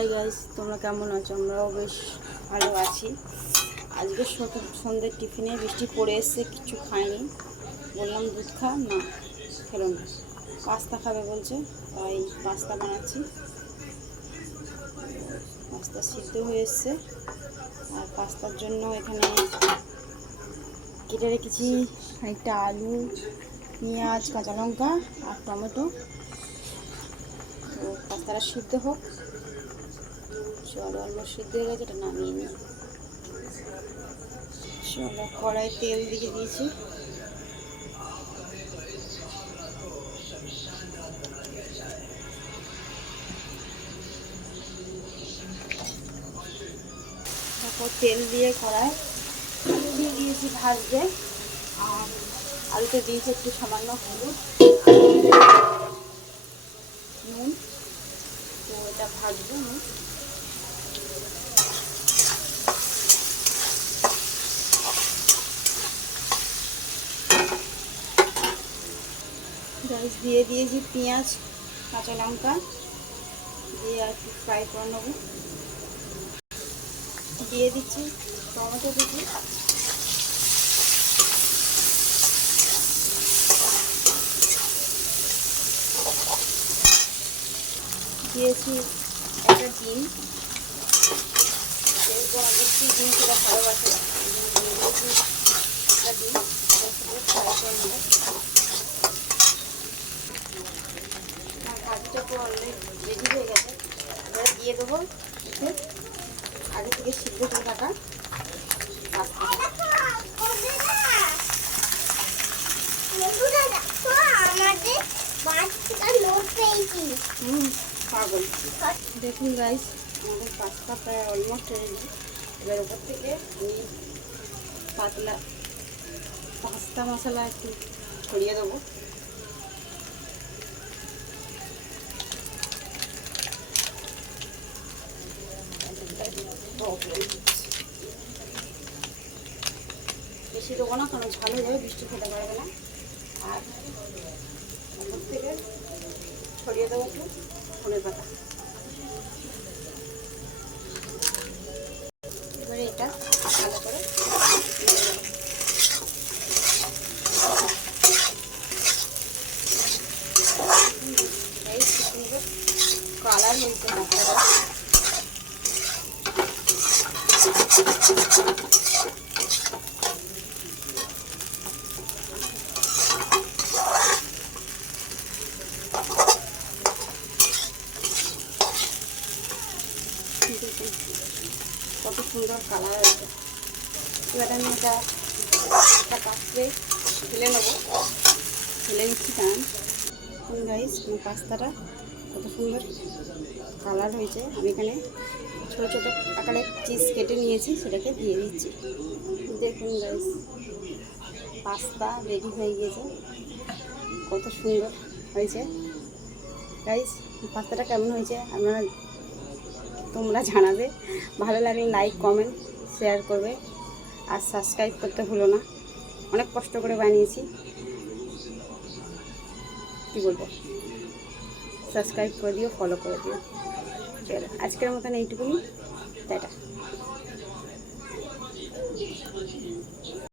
Hi guys, তোমরা কেমন আছো? আমরাও বেশ ভালো আছি। আজকে সন্ধ্যের টিফিনে বৃষ্টি পড়ে এসছে, কিছু খাইনি। বললাম দুধ খা, না খেলো না, পাস্তা খাবে বলছে, তাই পাস্তা বানাচ্ছি। পাস্তা সিদ্ধ হয়ে এসছে, আর পাস্তার জন্য এখানে কেটে রেখেছি খানিকটা আলু, পেঁয়াজ, কাঁচা লঙ্কা আর টমেটো। তো পাস্তাটা সিদ্ধ হোক। চলো, অলমোস্ট সিদ্ধ হয়ে গেছে, এটা নামিয়ে নিই। চলো, কড়াই তেল দিয়ে দিয়েছি। তারপর তেল দিয়ে কড়াই আলু দিয়ে দিয়েছি ভাজতে, আর আলুতে দিয়েছি একটু সামান্য হলুদ, নুন। তো এটা ভাজবো। গাছ দিয়ে দিয়েছি পেঁয়াজ, কাঁচা লঙ্কা দিয়ে আর একটু ফ্রাই করে নেবো। দিয়ে দিচ্ছি টমেটো কুচি, দিয়েছি একটা ডিম। যেহেতু আমার বেশি ডিম সেটা ভালোবাসে, দিয়ে দিয়েছি একটা ডিম। ফ্রাই করে নেবো। আমার ভাজিটা পুরো অলরেডি রেডি হয়ে গেছে। এবারে দিয়ে দেবো আগে থেকে সিদ্ধ করে রাখা পাস্তা। পাগল। দেখুন গাইস, আমাদের পাস্তা প্রায় অলমোস্ট রেডি। এবার ওপর থেকে আমি পাতলা পাস্তা মশলা একটু ছড়িয়ে দেবো। বেশি দেবো না, কারণ ঝাল হয়ে যাবে, বৃষ্টি খেতে পারবে না। আর ওপর থেকে ছড়িয়ে দেবো একটু ধনে পাতা। এবারে এটা ভালো করে এই সুন্দর কালার হয়েছে মশলাটা। কত সুন্দর কালার হয়েছে। এবার আমি এটা একটা পাত্রে ঢেলে নেবো। ঢেলে নিচ্ছি, কারণ গাইস পাস্তাটা কত সুন্দর কালার হয়েছে। আমি এখানে ছোটো ছোটো আকারে চিজ কেটে নিয়েছি, সেটাকে দিয়ে দিচ্ছি। দেখুন গাইস, পাস্তা রেডি হয়ে গিয়েছে, কত সুন্দর হয়েছে। গাইস, পাস্তাটা কেমন হয়েছে তোমরা জানাবে। ভালো লাগলে লাইক, কমেন্ট, শেয়ার করবে, আর সাবস্ক্রাইব করতে ভুলো না। অনেক কষ্ট করে বানিয়েছি, কী বলবো। সাবস্ক্রাইব করে দিও, ফলো করে দিও। চলো, আজকের মতন এইটুকুনি, টাটা।